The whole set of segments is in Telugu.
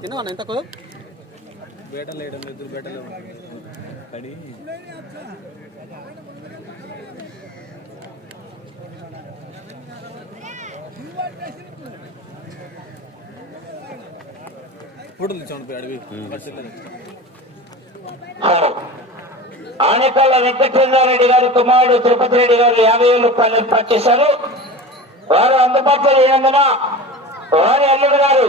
తిన్నావా ఎంతకు బేటలు వేయడం బేటలు అడవి. ఆనేకల్ల వెంకటచంద్రారెడ్డి గారి కుమారుడు తిరుపతి రెడ్డి గారు యాభై వేల రూపాయలు ఏర్పాటు చేశారు వారు అందుబాటులో లేనందున వారి అల్లుడు గారు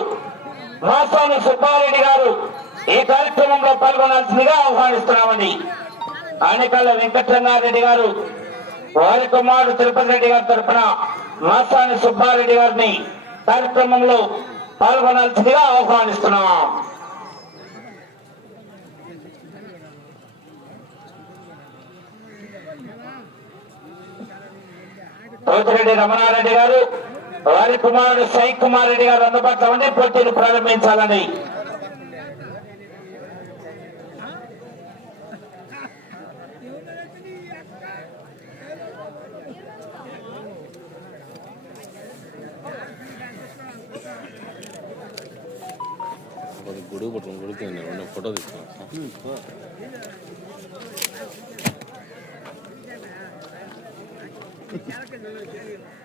మాసాని సుబ్బారెడ్డి గారు ఈ కార్యక్రమంలో పాల్గొనాల్సిందిగా ఆహ్వానిస్తున్నామండి. ఆనేకల్ల వెంకటరంగారెడ్డి గారు వారి కుమారుడు తిరుపతి రెడ్డి గారి తరఫున మాసాని సుబ్బారెడ్డి గారిని కార్యక్రమంలో పాల్గొనాల్సిందిగా ఆహ్వానిస్తున్నాం. తోతిరెడ్డి రమణారెడ్డి గారు వారి కుమారుడు సై కుమార్ రెడ్డి గారు అందుబాటులో ఉండి పోటీలు ప్రారంభించాలని. గొడుగు పట్టుకుని గొడుగుతుంది ఫోటో తీసుకున్నా.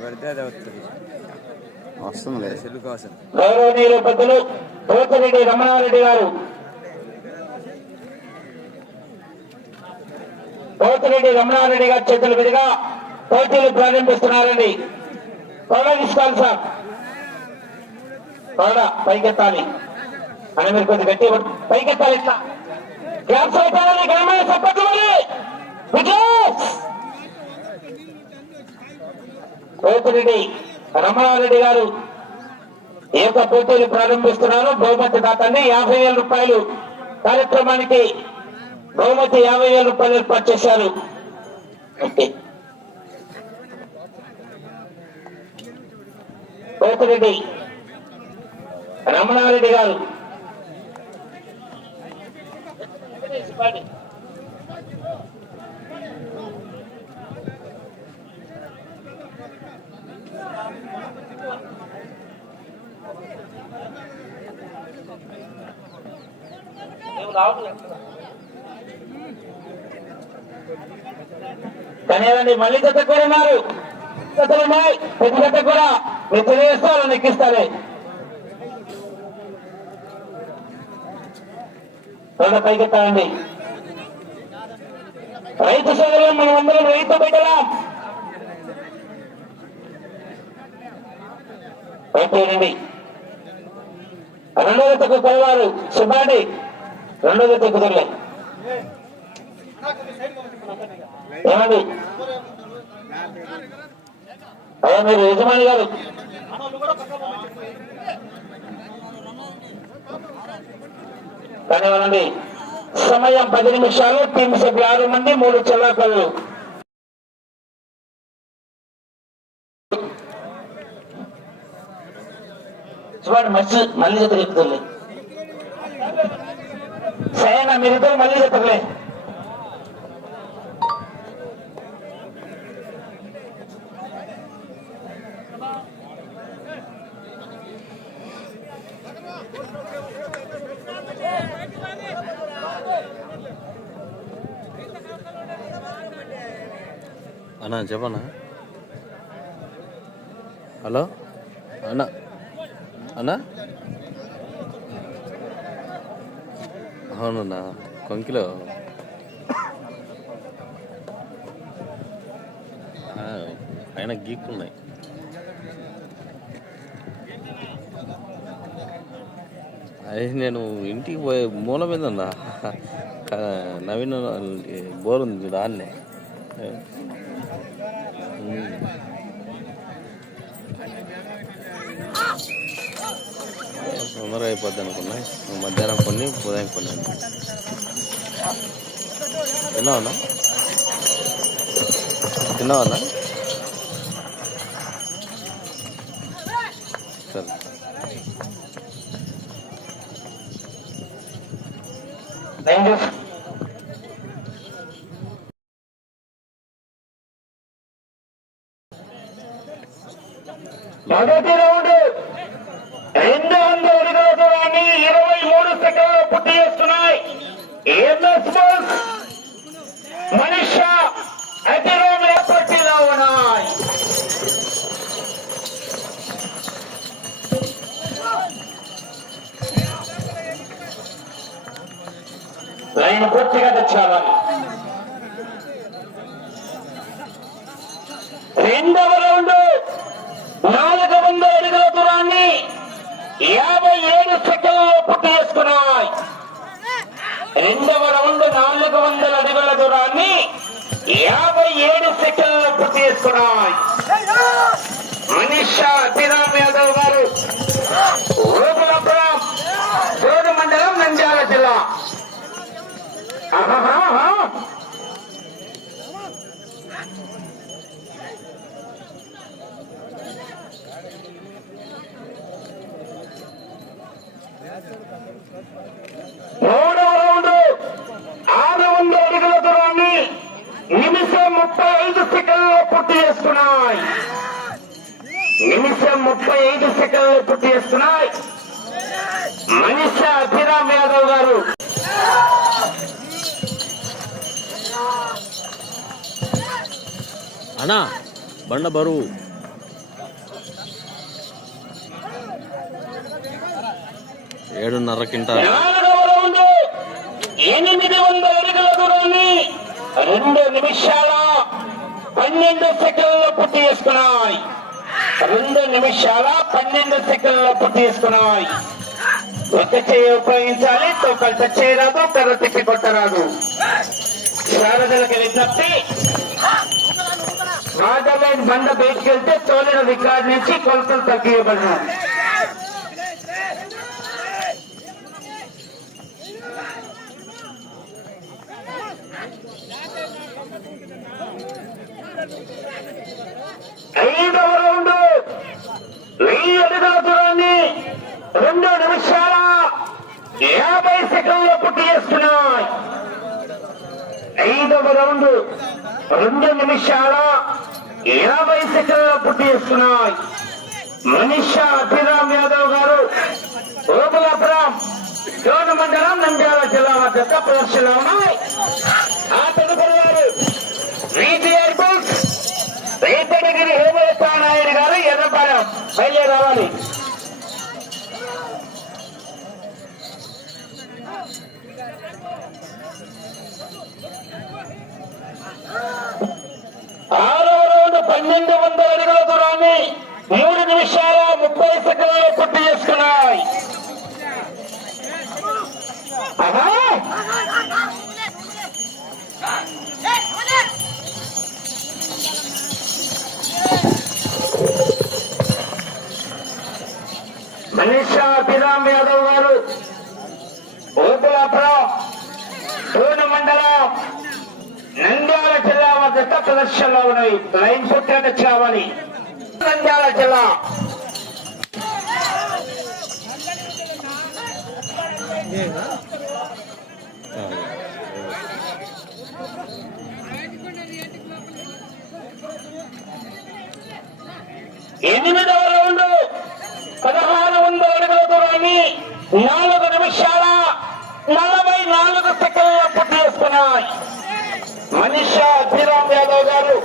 పడితే అదే వస్తుంది. వస్తుంది సెల్ కోసం గౌరవనీయుల పెద్దలు పోతిరెడ్డి రమణారెడ్డి గారు. పోతిరెడ్డి రమణారెడ్డి గారి చేతుల మీదుగా పోటీలు ప్రారంభిస్తున్నారండి. తీసుకోవాలి సార్ పౌడ పైకెత్తాలి. అని మీరు కొద్ది గట్టి పైకెత్తాలి ఇట్లా. గ్యాస్ అయిపోయాలి ఘనమైన సప్పట్లు విజయ్! పోతిరెడ్డి రమణారెడ్డి గారు ఈ యొక్క పోటీలు ప్రారంభిస్తున్నారు. బహుమతి దాతాన్ని యాభై వేల రూపాయలు కార్యక్రమానికి బహుమతి యాభై వేల రూపాయలు ఏర్పాటు చేశారు. ఓకే. పోతిరెడ్డి రమణారెడ్డి గారు. కానీ మళ్ళీ జత కూడా ఉన్నారు. జతలు ఉన్నాయి. ప్రతి జత కూడా మీరు తెలియజేస్తే నెక్కిస్తారే ఎక్కిస్తారే రెండు పైకెత్తాలండి. రైతు సోదరులు మనం అందరం రైతు పెట్టலாம் పెట్టేయండి రెండో జతకు కొలవారు సుబ్బాడి రెండో జత కుదరలే ఏమండి? అయ్యా మీరు యజమాని గారు. ధన్యవాదండి సమయం పది నిమిషాలు. టీం సభ్యులు ఆరు మంది మూడు చెల్లాకలు చూడండి మళ్ళీ మళ్ళీ జత చెప్తుంది సరేనా మీరిద్దరు మళ్ళీ చెప్పలే అన్నా చెప్పనా? హలో? అన్నా. అన్నా? అవునన్నా కొంకిలో. ఆయన గీక్కున్నాయి అది నేను ఇంటికి పోయే మూల మీద నవీన బోర్ ఉంది చూడు అయిపోద్ది అనుకున్నా. మధ్యాహ్నం కొన్ని ఉదయం కొన్ని అనుకున్నా. తిన్నావన్నా తిన్నావన్నా సరే. థ్యాంక్ యూ మొదటి రౌండ్ రెండు వందల అడుగుల ఇరవై మూడు సెకండ్లు పూర్తి చేస్తున్నాయి. ఎంఎస్ మనిష అతిరోమ ఏర్పట్టిలో ఉన్నాయి? లైన్ పూర్తిగా తెచ్చాలని రెండవ రౌండ్ నాలుగు వందల అడుగుల దూరాన్ని యాభై ఏడు సెకండ్లు పూర్తి చేసుకున్నాయి రెండవ రౌండ్ నాలుగు వందల అడుగుల దూరాన్ని యాభై ఏడు సెకండ్లు పూర్తి చేసుకున్నాయి మనీషా అతిరామ్ యాదవ్ గారు రూపులపురం తోడు మండలం నంద్యాల జిల్లా. ఆహాహా. మూడవ రౌండ్ ఆరు వందల అడుగుల దూరాన్ని నిమిషం ముప్పై ఐదు సెకండ్లో పూర్తి చేస్తున్నాయి. నిమిషం ముప్పై ఐదు సెకండ్లో పూర్తి చేస్తున్నాయి. మనిష అభిరామ్ యాదవ్ గారు. అన్నా బండ బరువు. ఏడున్నర కింటా ఎనిమిది వందల అడుగుల దూరాన్ని రెండు నిమిషాల పన్నెండు సెకండ్లో పూర్తి చేసుకున్నాయి. రెండు నిమిషాల పన్నెండు సెకండ్లో పూర్తి చేసుకున్నాయి. ఒక చేయి ఉపయోగించాలి తొక్కలు టచ్ చేయరాదు కర్ర తిప్పి కొట్టరాదు. శారదలకు విజ్ఞప్తి ఆటోమేట్ బండ బయటికి వెళ్తే తోలిన రికార్డ్ నుంచి కొలతలు తగ్గియబడిన ఐదవ రౌండ్ వెయ్యి అడుగుల దూరాన్ని రెండు నిమిషాల యాభై సెకండ్లో పూర్తి చేస్తున్నాయి. ఐదవ రౌండ్ రెండు నిమిషాల యాభై సెకండ్ల పూర్తి చేస్తున్నాయి. మనిషా అభిరామ్ యాదవ్ గారు ఓబులాపురం జోన మండలం నంద్యాల జిల్లా మధ్య ప్రదర్శనలో ఉన్నాయి. ఆ తదుపరి వారు విజిఆర్ బుక్స్ రేతడిగిరి హేమలత నాయుడు గారు ఎర్రపాలెం బయలుదేరాలి ఆరో రౌండ్ పన్నెండు వందల అడుగుల దూరాన్ని మూడు నిమిషాల ముప్పై సెకండ్ల ప్రదర్శనలో ఉన్నాయి. లైన్ పుట్టిన చావాలి. నంద్యాల జిల్లా. ఎనిమిదవ రౌండ్. పదహారు వందల అడుగుల దూరాన్ని నాలుగు నిమిషాల నలభై నాలుగు సెకండ్ల పూర్తి చేసుకున్నాయి షా అభిరామ్ యాదవ్ గారు.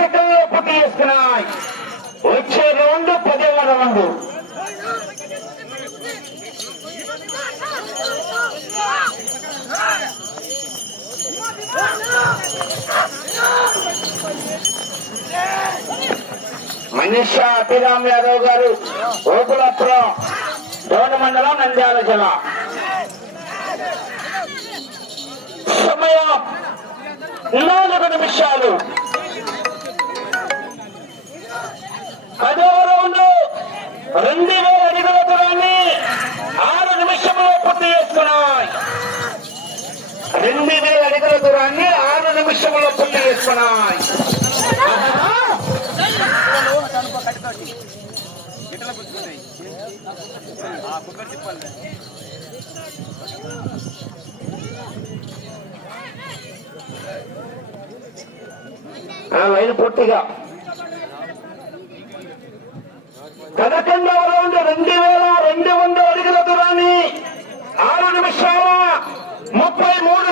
సెకండ్లో పూర్తి చేసుకున్నాయి వచ్చే రౌండ్ పదవ రౌండ్. మనిషా అభిరామ్ యాదవ్ గారు ఓపులపురం డోన మండలం నంద్యాల జిల్లా. సమయం నాలుగు నిమిషాలు. పదవ రౌండ్ రెండు వేల అడుగుల దూరాన్ని ఆరు నిమిషంలో పూర్తి చేసుకున్నాయి. రెండు వేల అడుగుల దూరాన్ని ఆరు నిమిషంలో పూర్తి చేసుకున్నాయి. ఆ లైన్ పూర్తిగా. పదకొండవ రౌండ్ రెండు వేల రెండు వందల అడుగుల దూరాన్ని. ఆరు నిమిషాల ముప్పై మూడు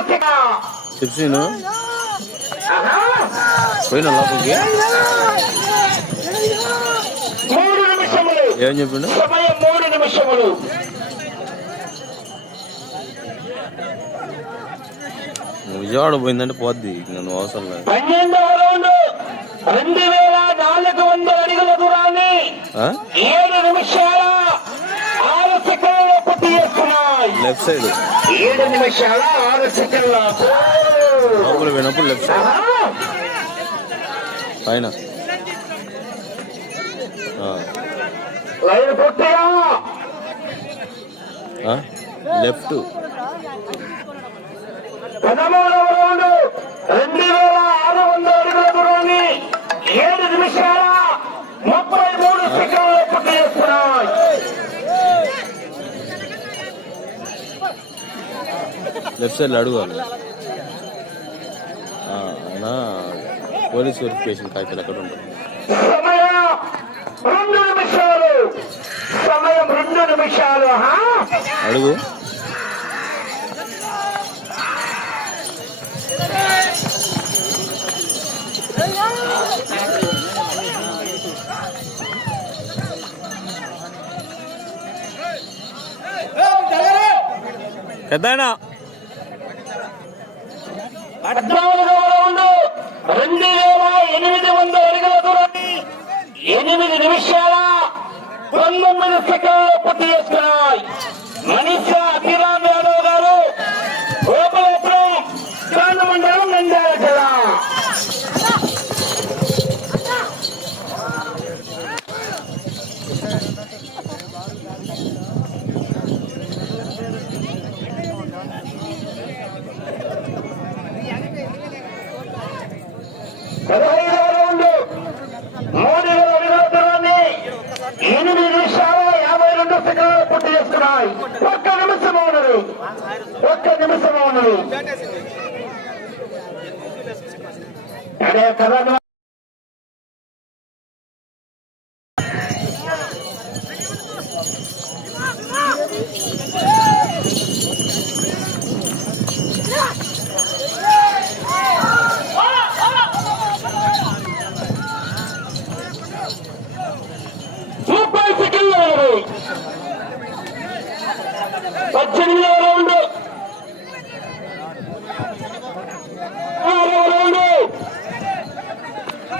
పోయినా లోపలికి? మూడు నిమిషములు. ఏం చెప్పిండు? సమయం మూడు నిమిషములు. విజయవాడ పోయిందంటే పోద్ది నువ్వు అవసరం లేదు. పన్నెండవ రౌండ్. రెండు వేల ఏడు నిమిషాల ఆరు సెకండ్లు పూర్తి చేస్తున్నాయి. Left side. ఏడు నిమిషాల ఆరు లోపల పోయినప్పుడు లెఫ్ట్ సైడ్! పైన. లైన్ పూర్తిగా? లెఫ్ట్. పదమూడవ రౌండ్ రెండు లెఫ్ట్ సైడ్ అడుగువాలి ఆ, ఆయన పోలీస్ వెరిఫికేషన్ కాగితాలు ఎక్కడ ఉంటుంది. సమయం రెండు నిమిషాలు. సమయం రెండు నిమిషాలు హా? అడుగు. పెద్దాయనా? పద్నాలుగవ రౌండ్. రెండు వేల ఎనిమిది వందల అడుగుల దూరాన్ని ఎనిమిది నిమిషాల పంతొమ్మిది సెకండ్లు పూర్తి చేస్తున్నాయి మనీషా అభిరామ యాదవ్ గారు గోపాలపురం కాండ మండలం నంద్యాల జిల్లా పదహైదవ రౌండ్ మూడు వేల అడుగుల దూరాన్ని ఎనిమిది నిమిషాల యాభై రెండు సెకండ్లు పూర్తి చేస్తున్నాయి ఒక్క నిమిషం ఉన్నది ఒక్క నిమిషం ఉన్నది అదే కదా ముప్పై సెకండ్లు ఉన్నది పద్దెనిమిదవ రౌండ్ ఆరవ రౌండ్ ఐదు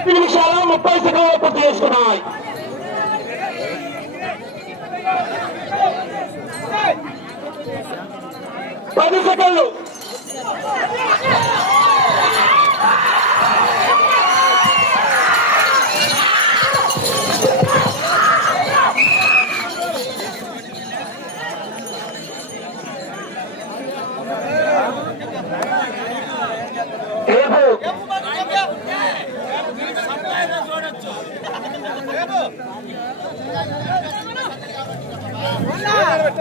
నిమిషాల ముప్పై సెకండ్లు పూర్తి చేసుకున్నాయి. పది సెకండ్లు.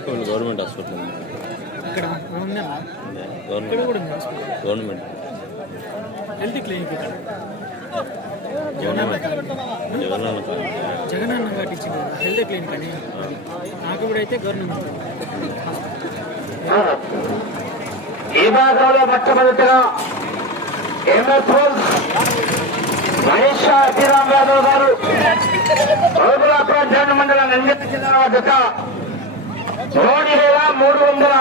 ఆకలి గవర్నమెంట్ హాస్పిటల్ ఇక్కడ గవర్నమెంట్? కూడా ఉంది హాస్పిటల్? గవర్నమెంట్. హెల్త్ క్లినిక్ ఇక్కడ? జగనన్న జగనన్న కాదు. జగన్ అన్న కట్టించింది కదా, హెల్త్ క్లినిక్ అని. నాకు కూడా అయితే గవర్నమెంట్ ఈ భాగంలో మొట్టమొదటిగా ఎంఎస్ మహేష్ శ్రీరామ్ యాదవ్ గారు. మండలం నంద్యాల జిల్లా జత మూడు వేల మూడు వందల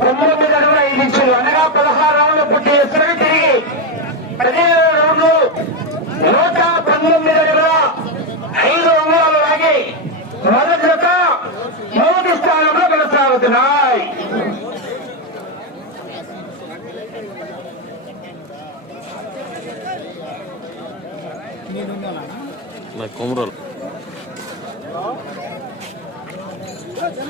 తొమ్మిది అడుగుల ఐదు ఇచ్చింది అనగా పదహారు రౌండ్లు పుట్టి చేస్తున్నవి తిరిగి పదిహేను రౌండ్లు నూట పంతొమ్మిది అడుగుల ఐదు అంగుళాలు లాగి మొదటి యొక్క మొదటి స్థానంలో కొనసాగుతున్నాయి. నా కొమరలు.